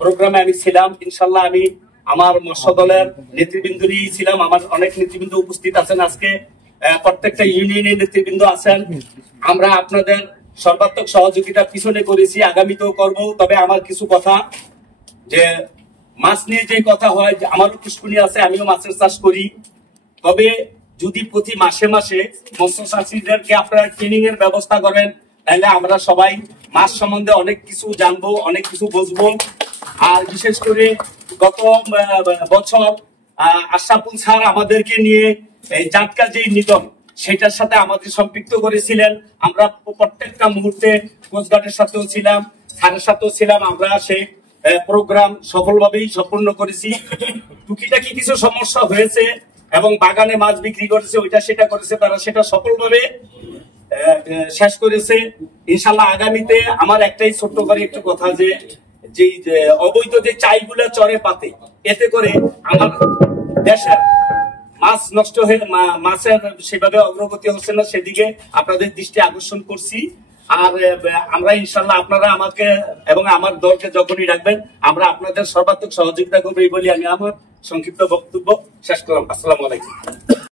প্রোগ্রামে আমি ছিলাম। ইনশাল্লাহ আমি আমার মৎস্য দলের নেতৃবৃন্দ নিয়েই ছিলাম। আমার অনেক নেতৃবৃন্দ উপস্থিত আছেন আজকে, প্রত্যেকটা ইউনিয়নের নেতৃবৃন্দ আছেন। আমরা আপনাদের সর্বাত্মক সহযোগিতা পিছনে করেছি, আগামীতেও করব। তবে আমার কিছু কথা, যে মাছ নিয়ে যে কথা হয়, আমারও পুষ্কুনি আছে, আমিও মাছের চাষ করি। তবে যদি প্রতি মাসে মাসে মৎস্য চাষীদেরকে আপনারা ট্রেনিং এর ব্যবস্থা করেন, তাহলে আমরা সবাই মাছ সম্বন্ধে অনেক কিছু জানবো, অনেক কিছু বুঝবো। আর বিশেষ করে গত বছর আশরাফুল স্যার আমাদেরকে নিয়ে এই জাটকা যেই নিগম, সেটার সাথে আমাদের সম্পৃক্ত করেছিলেন। আমরা প্রত্যেকটা মুহূর্তে কোস্টগার্ডের সাথেও ছিলাম, স্যারের সাথেও ছিলাম। আমরা সেই প্রোগ্রাম সফলভাবেই সম্পূর্ণ করেছি। টুকিটাকি কিছু সমস্যা হয়েছে এবং বাগানে মাছ বিক্রি করেছে, ওইটা সেটা করেছে, তারা সেটা সফলভাবে শেষ করেছে। ইনশাল্লাহ আগামীতে আমার একটাই ছোট্ট করে একটু কথা, যে অবৈধ যে চাইগুলো চরে পাতে, এতে করে আমার দেশের মাছ নষ্ট হয়ে মাছের সেভাবে অগ্রগতি হচ্ছে না, সেদিকে আপনাদের দৃষ্টি আকর্ষণ করছি। আর আমরা ইনশাল্লাহ আপনারা আমাকে এবং আমার দলকে যখনই রাখবেন, আমরা আপনাদের সর্বাত্মক সহযোগিতা করবো, এই বলি আমি আমার সংক্ষিপ্ত বক্তব্য শেষ করলাম। আসসালামু আলাইকুম।